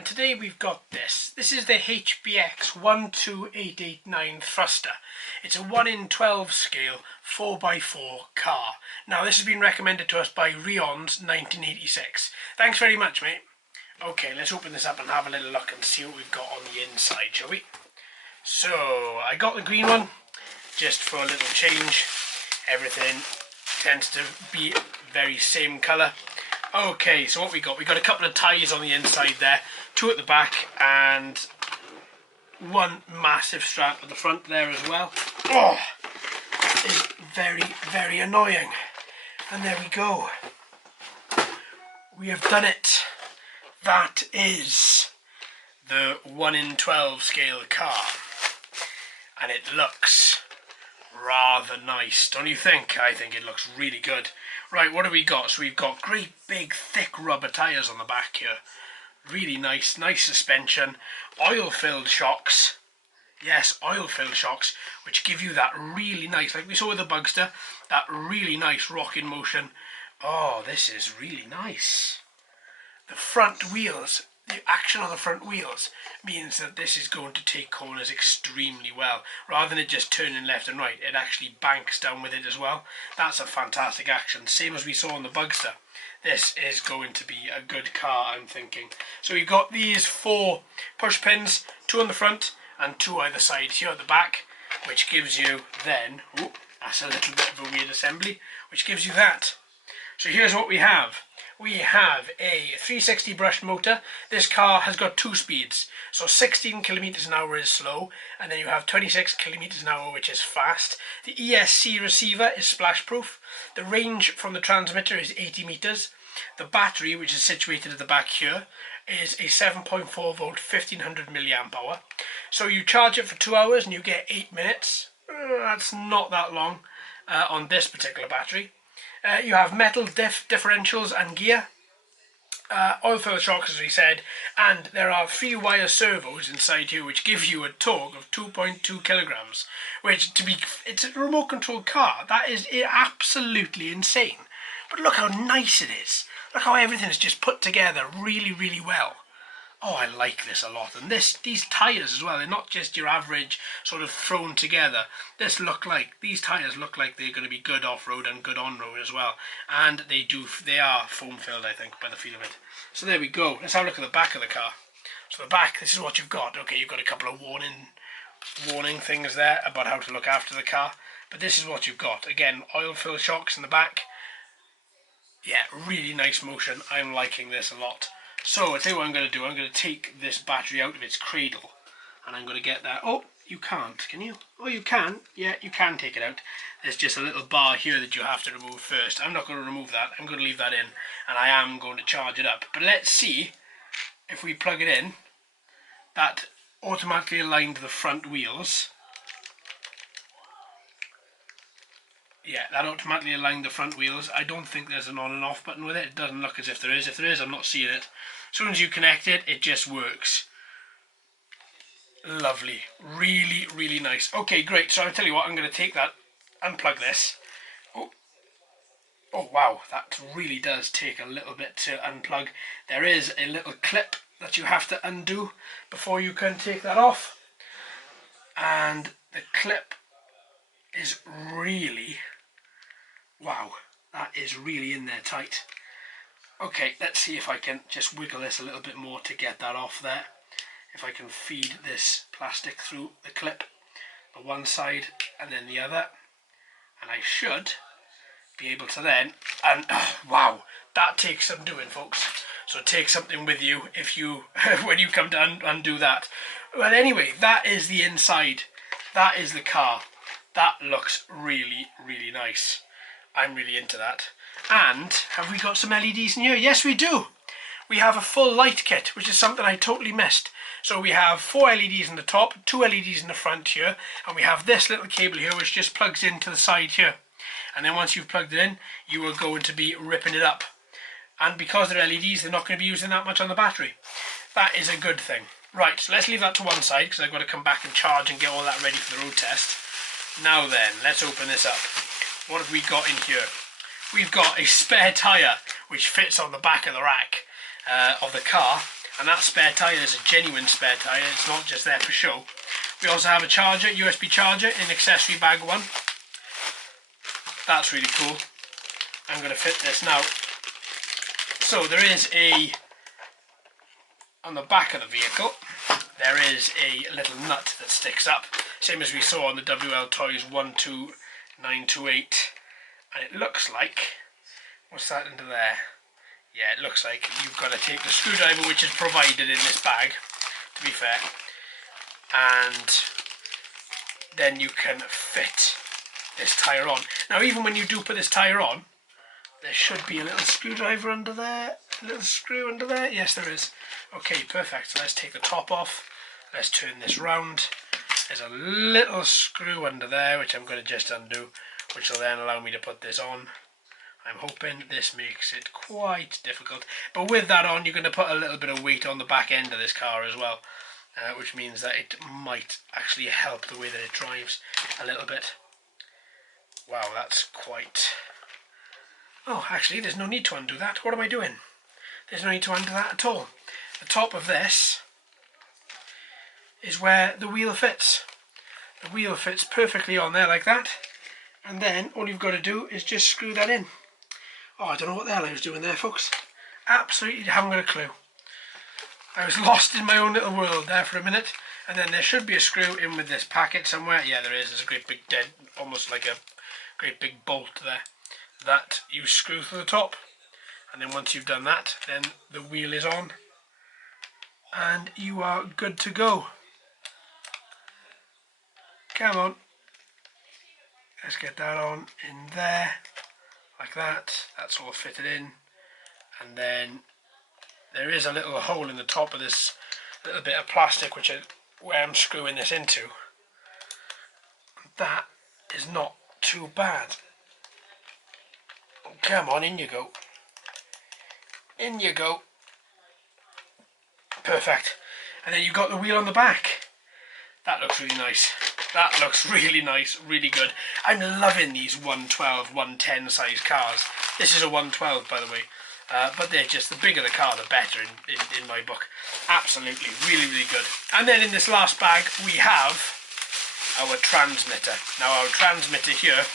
and today we've got this. This is the HBX 12889 thruster. It's a 1 in 12 scale 4x4 car. Now this has been recommended to us by Rion's 1986. Thanks very much, mate. Okay, let's open this up and have a little look and see what we've got on the inside, shall we? So, I got the green one, just for a little change. Everything tends to be very same colour. Okay, so what we got a couple of tyres on the inside there, 2 at the back and 1 massive strap at the front there as well. Oh, that is very, very annoying. And there we go. We have done it. That is the 1 in 12 scale car. And it looks rather nice, don't you think? I think it looks really good. Right, what have we got? So we've got great big thick rubber tyres on the back here. Really nice suspension. Oil-filled shocks. Yes, oil-filled shocks, which give you that really nice, like we saw with the Bugster, that really nice rocking motion. Oh, this is really nice. The front wheels, the action on the front wheels means that this is going to take corners extremely well. Rather than it just turning left and right, it actually banks down with it as well. That's a fantastic action, same as we saw on the Bugster. This is going to be a good car, I'm thinking. So we've got these 4 push pins, 2 on the front and 2 either side here at the back, which gives you then, oh, that's a little bit of a weird assembly, which gives you that. So here's what we have. We have a 360 brushed motor. This car has got 2 speeds. So 16 kilometers an hour is slow, and then you have 26 kilometers an hour, which is fast. The ESC receiver is splash proof. The range from the transmitter is 80 meters. The battery, which is situated at the back here, is a 7.4 volt 1500 milliamp hour. So you charge it for 2 hours and you get 8 minutes. That's not that long on this particular battery. You have metal differentials and gear, oil-filled shocks as we said, and there are 3 wire servos inside here which give you a torque of 2.2 kilograms, which it's a remote controlled car. That is absolutely insane. But look how nice it is. Look how everything is just put together really, really well. Oh, I like this a lot. And these tyres as well, they're not just your average sort of thrown together. These tyres look like they're going to be good off-road and good on-road as well. And they are foam-filled, I think, by the feel of it. So there we go. Let's have a look at the back of the car. So the back, this is what you've got. Okay, you've got a couple of warning things there about how to look after the car. But this is what you've got. Again, oil-filled shocks in the back. Yeah, really nice motion. I'm liking this a lot. So, I'll tell you what I'm going to do. I'm going to take this battery out of its cradle. And I'm going to get that. Oh, you can't, can you? Oh, you can. Yeah, you can take it out. There's just a little bar here that you have to remove first. I'm not going to remove that. I'm going to leave that in. And I am going to charge it up. But let's see if we plug it in. That automatically aligned the front wheels. Yeah, that automatically aligned the front wheels. I don't think there's an on and off button with it. It doesn't look as if there is. If there is, I'm not seeing it. As soon as you connect it, it just works. Lovely. Really, really nice. Okay, great. So I'll tell you what, I'm going to take that, unplug this. Oh, wow. That really does take a little bit to unplug. There is a little clip that you have to undo before you can take that off. And the clip is really, wow, that is really in there tight. Okay, let's see if I can just wiggle this a little bit more to get that off there. If I can feed this plastic through the clip, the one side and then the other, and I should be able to then, and wow, that takes some doing, folks. So take something with you if you when you come to undo that. Well, anyway, that is the inside. That is the car. That looks really, really nice. I'm really into that. And have we got some LEDs in here? Yes, we do. We have a full light kit, which is something I totally missed. So we have 4 LEDs in the top, 2 LEDs in the front here, and we have this little cable here which just plugs into the side here. And then once you've plugged it in, you are going to be ripping it up. And because they're LEDs, they're not going to be using that much on the battery. That is a good thing. Right, so let's leave that to one side because I've got to come back and charge and get all that ready for the road test. Now then, let's open this up. What have we got in here? We've got a spare tyre which fits on the back of the rack of the car, and that spare tyre is a genuine spare tyre, it's not just there for show. We also have a charger, USB charger in accessory bag 1. That's really cool. I'm going to fit this now. So there is on the back of the vehicle, there is a little nut that sticks up, same as we saw on the WL Toys 12928, and it looks like, what's that into there? Yeah, it looks like you've got to take the screwdriver, which is provided in this bag, to be fair, and then you can fit this tyre on. Now even when you do put this tyre on, there should be a little screwdriver under there, a little screw under there. Yes, there is. Okay, perfect. So let's take the top off. Let's turn this round. There's a little screw under there, which I'm going to just undo, which will then allow me to put this on. I'm hoping this makes it quite difficult. But with that on, you're going to put a little bit of weight on the back end of this car as well, which means that it might actually help the way that it drives a little bit. Wow, that's quite... Oh, actually, there's no need to undo that. What am I doing? There's no need to undo that at all. The top of this is where the wheel fits. The wheel fits perfectly on there like that. And then all you've got to do is just screw that in. Oh, I don't know what the hell I was doing there, folks. Absolutely haven't got a clue. I was lost in my own little world there for a minute. And then there should be a screw in with this packet somewhere. Yeah, there is. There's a great big dent, almost like a great big bolt there, that you screw through the top. And then once you've done that, then the wheel is on. And you are good to go. Come on. Let's get that on in there, like that. That's all fitted in. And then there is a little hole in the top of this little bit of plastic where I'm screwing this into. That is not too bad. Come on, in you go. In you go. Perfect. And then you've got the wheel on the back. That looks really nice. That looks really nice, really good. I'm loving these 112, 110 size cars. This is a 112, by the way. But they're just, the bigger the car, the better in my book. Absolutely, really, really good. And then in this last bag, we have our transmitter. Now, our transmitter here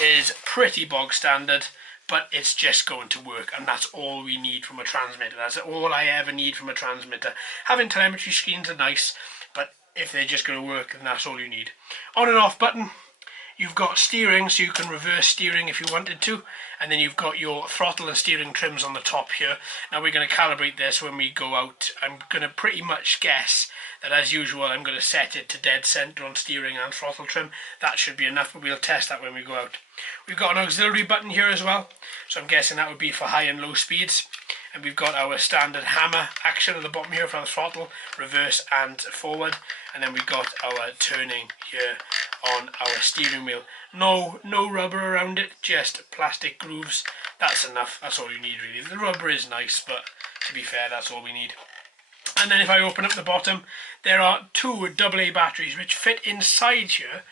is pretty bog standard, but it's just going to work, and that's all we need from a transmitter. That's all I ever need from a transmitter. Having telemetry screens are nice, but if they're just going to work, then that's all you need. On and off button. You've got steering, so you can reverse steering if you wanted to, and then you've got your throttle and steering trims on the top here. Now we're going to calibrate this when we go out. I'm going to pretty much guess that, as usual, I'm going to set it to dead center on steering and throttle trim. That should be enough, but we'll test that when we go out. We've got an auxiliary button here as well, so I'm guessing that would be for high and low speeds. And we've got our standard hammer action at the bottom here for the throttle, reverse and forward. And then we've got our turning here on our steering wheel. No rubber around it, just plastic grooves. That's enough, that's all you need really. The rubber is nice, but to be fair, that's all we need. And then if I open up the bottom, there are two AA batteries which fit inside here,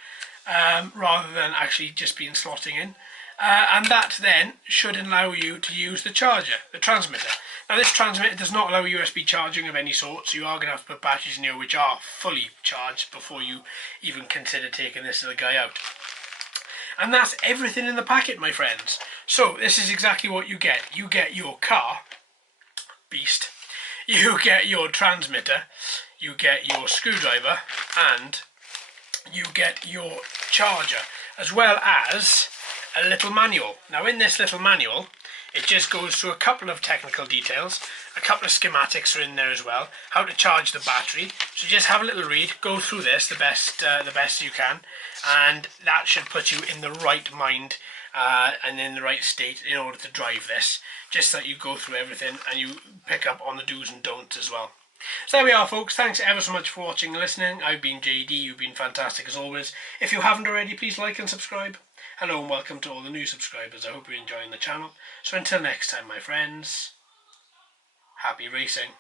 rather than actually just being slotting in. And that then should allow you to use the charger, the transmitter. Now this transmitter does not allow USB charging of any sort, so you are going to have to put batteries in here which are fully charged before you even consider taking this little guy out. And that's everything in the packet, my friends. So this is exactly what you get. You get your car, beast, you get your transmitter, you get your screwdriver, and you get your charger, as well as a little manual. Now in this little manual, it just goes through a couple of technical details, a couple of schematics are in there as well, how to charge the battery. So just have a little read, go through this the best you can, and that should put you in the right mind and in the right state in order to drive this. Just so that you go through everything and you pick up on the do's and don'ts as well. So there we are, folks. Thanks ever so much for watching and listening. I've been JD, you've been fantastic as always. If you haven't already, please like and subscribe. Hello and welcome to all the new subscribers. I hope you're enjoying the channel. So until next time, my friends, happy racing.